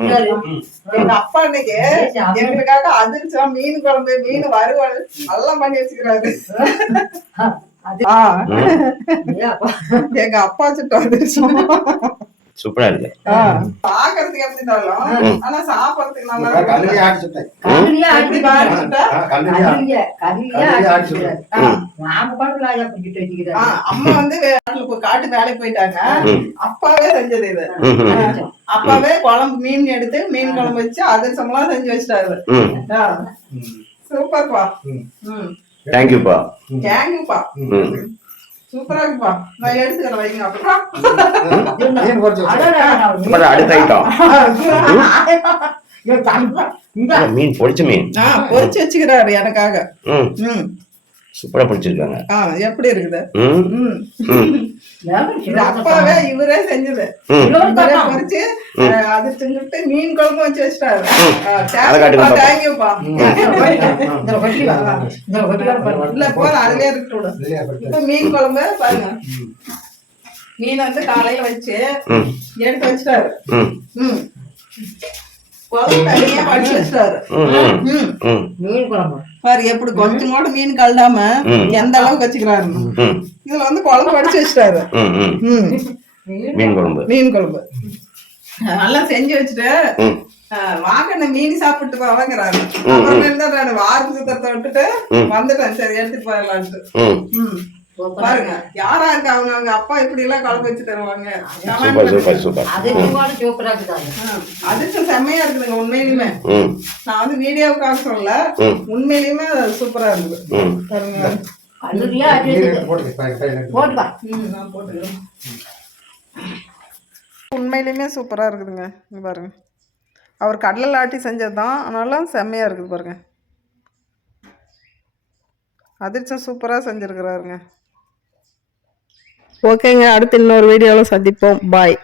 எங்க அப்பா இன்னைக்கு எங்களுக்காக அதிர்ச்சம் மீன் குழம்பு மீன் வறுவல் எல்லாம் பண்ணி வச்சுக்கிறாரு. எங்க அப்பா சுட்டு அதிர்ச்சம் சூப்பரா இருக்கு. பாக்குறதுக்கு எப்படி இருந்தாலும் ஆனா சாப்பிடறதுக்கு நல்லா இருக்கு. அம்மா வந்து காட்டு வேலைக்கு போயிட்டாங்க. அப்பாவே செஞ்சது இது. அப்பாவே குழம்பு மீன் எடுத்து மீன் குழம்பு வச்சு அதிர்சம் எல்லாம் செஞ்சு வச்சிட்டாரு. சூப்பர்ப்பா. தேங்க்யூப்பா. தேங்க்யூப்பா. சூப்பரா இருக்குப்பா. நான் எடுத்துக்கிறேன் வைங்க. அப்புறம் அடுத்த ஐட்டம் மீன் பொரிச்ச மீன் பொரிச்சு வச்சுக்கிறாரு எனக்காக. சூப்பரா பொரிச்சிருக்காங்க. எப்படி இருக்குது? அப்பாவே இவரே செஞ்சது. பொரிச்சு அது செஞ்சுட்டு மீன் குழம்பு வச்சு வச்சிட்டாரு. தேங்க்யூப்பா. இல்ல போல அதுவே இருக்கட்டும். இப்ப மீன் குழம்பு பாருங்க. மீன் வந்து காலையில வச்சு எடுத்து வச்சிட்டாரு. தனியா படிச்சு வச்சிட்டாரு. மீன் குழம்பு பாரு எப்படி கொஞ்சம் கூட மீன் கலடாம எந்த அளவுக்கு வச்சுக்கிறாரு. இதுல வந்து குழம்பு படிச்சு வச்சிட்டாரு. மீன் குழம்பு நல்லா செஞ்சு வச்சுட்டு வாங்க மீன் சாப்பிட்டு வாங்குறாரு. வாரத்து சுத்தத்தை விட்டுட்டு வந்துட்டேன். சரி எடுத்துட்டு போயிடலான்ட்டு. பாருங்க யாரா இருக்கு அவங்க அவங்க அப்பா இப்படி எல்லாம் குழம்பு வச்சு தருவாங்க. அதிர்ஷ்டம் செம்மையா இருக்குதுங்க உண்மையிலுமே. நான் வந்து வீடியோவுக்காக சொல்லல, உண்மையிலுமே சூப்பரா இருக்குது. உண்மையிலுமே சூப்பரா இருக்குதுங்க. பாருங்க அவர் கடலில் ஆட்டி செஞ்சதுதான், அதனால செம்மையா இருக்குது பாருங்க. அதிர்ஷ்டம் சூப்பரா செஞ்சிருக்கிறாருங்க. ஓகேங்க, அடுத்து இன்னொரு வீடியோவில் சந்திப்போம். பாய்.